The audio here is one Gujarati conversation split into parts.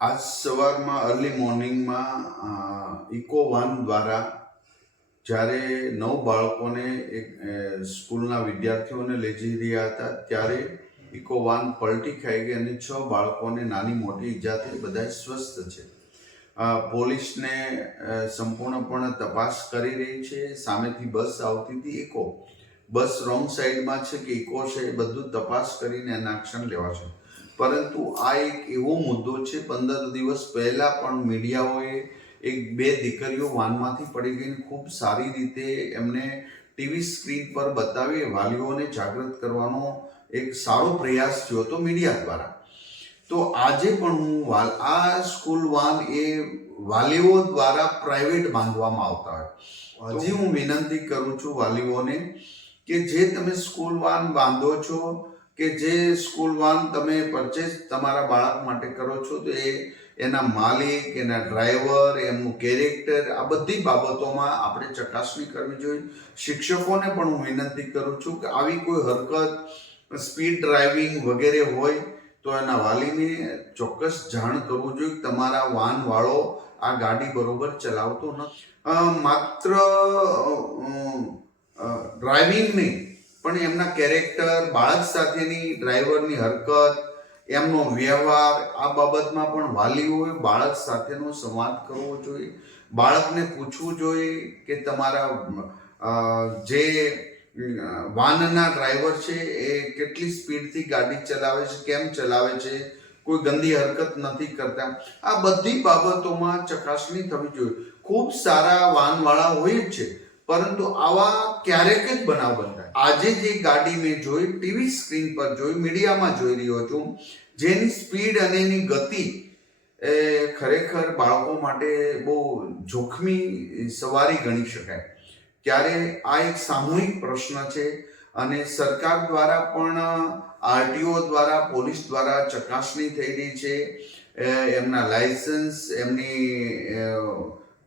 આજ સવારમાં અર્લી મોર્નિંગમાં ઇકો વાન દ્વારા જ્યારે 9 બાળકોને એક સ્કૂલના વિદ્યાર્થીઓને લઈ જઈ રહ્યા હતા ત્યારે ઇકો વાન પલટી ખાઈ ગઈ અને 6 બાળકોને નાની મોટી ઈજા થઈ. બધા સ્વસ્થ છે. પોલીસને સંપૂર્ણપણે તપાસ કરી રહી છે. સામેથી બસ આવતી હતી ઇકો, બસ રોંગ સાઈડમાં છે કે ઇકો છે એ બધું તપાસ કરીને એના એક્શન લેવાશે. પરંતુ આ એક એવો મુદ્દો છે, 15 દિવસ પહેલા પણ મીડિયાઓએ એક બે દીકરીઓ વાનમાંથી પડી ગઈને ખૂબ સારી રીતે એમને ટીવી સ્ક્રીન પર બતાવી વાલીઓને જાગૃત કરવાનો એક સારો પ્રયાસ થયો હતો મીડિયા દ્વારા. તો આજે પણ હું આ સ્કૂલ વાન એ વાલીઓ દ્વારા પ્રાઇવેટ બાંધવામાં આવતા હોય, હજી હું વિનંતી કરું છું વાલીઓને કે જે તમે સ્કૂલ વાન બાંધો છો કે જે સ્કૂલ વાન તમે પરચેસ તમારા બાળક માટે કરો છો તો એના માલિક, એના ડ્રાઈવર, એમનું કેરેક્ટર, આ બધી બાબતોમાં આપણે ચકાસણી કરવી જોઈએ. શિક્ષકોને પણ હું વિનંતી કરું છું કે આવી કોઈ હરકત, સ્પીડ ડ્રાઇવિંગ વગેરે હોય તો એના વાલીને ચોક્કસ જાણ કરવું જોઈએ. તમારા વાનવાળો આ ગાડી બરોબર ચલાવતો નથી. માત્ર ડ્રાઇવિંગ નહીં પણ એમના કેરેક્ટર, બાળક સાથેની ડ્રાઈવરની હરકત, એમનો વ્યવહાર, આ બાબતમાં પણ વાલીઓએ બાળક સાથેનો સંવાદ કરવો જોઈએ. બાળકને પૂછવું જોઈએ કે તમારા જે વાનના ડ્રાઈવર છે એ કેટલી સ્પીડથી ગાડી ચલાવે છે, કેમ ચલાવે છે, કોઈ ગંદી હરકત નથી કરતા. આ બધી બાબતોમાં ચકાસણી થવી જોઈએ. ખૂબ સારા વાનવાળા હોય જ છે, પરંતુ આવા ક્યારેક જ બનાવ બનતા. આજે જે ગાડી મેં જોઈ, ટીવી સ્ક્રીન પર જોઈ, મીડિયામાં જોઈ રહ્યો છું, જેની સ્પીડ અને એની ગતિ એ ખરેખર બાળકો માટે બહુ જોખમી સવારી ગણી શકાય. ત્યારે આ એક સામૂહિક પ્રશ્ન છે અને સરકાર દ્વારા પણ આરટીઓ દ્વારા, પોલીસ દ્વારા ચકાસણી થઈ રહી છે. એમના લાયસન્સ, એમની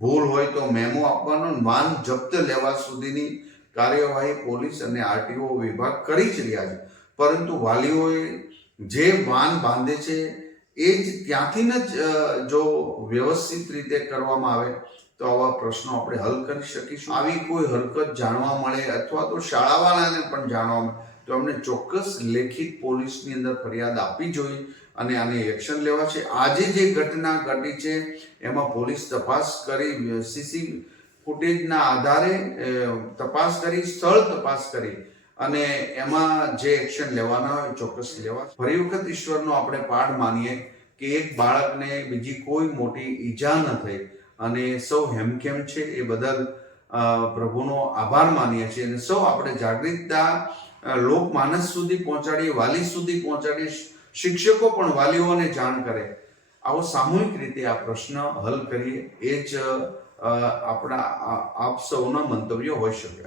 ભૂલ હોય તો મેમો આપવાનો, વાન જપ્ત લેવા સુધીની કાર્યવાહી પોલીસ અને આરટીઓ વિભાગ કરી જ રહ્યા છે. પરંતુ વાલીઓએ જે વાન બાંધે છે એ જ ત્યાંથી જ જો વ્યવસ્થિત રીતે કરવામાં આવે તો આવા પ્રશ્નો આપણે હલ કરી શકીશું. આવી કોઈ હરકત જાણવા મળે અથવા તો શાળાવાળાને પણ જાણવા મળે તો એમને ચોક્કસ લેખિત પોલીસની અંદર ફરિયાદ આપવી જોઈએ અને આને એક્શન લેવા છે. આજે જે ઘટના ઘટી છે એમાં પોલીસ તપાસ કરી, સીસી ફૂટેજના આધારે તપાસ કરી, સ્થળ તપાસ કરી અને એમાં જે એક્શન લેવાના હોય ચોક્કસ લેવા. ફરી વખત ઈશ્વરનો આપણે પાઠ માનીએ કે એક બાળકને બીજી કોઈ મોટી ઈજા ન થઈ અને સૌ હેમખેમ છે એ બદલ પ્રભુનો આભાર માનીએ છીએ. અને સૌ આપણે જાગૃતતા લોકમાનસ સુધી પહોંચાડીએ, વાલી સુધી પહોંચાડીએ, શિક્ષકો પણ વાલીઓને જાણ કરે. આવો સામૂહિક રીતે આ પ્રશ્ન હલ કરીએ એ જ આપણા આપ સૌના મંતવ્યો હોઈ શકે.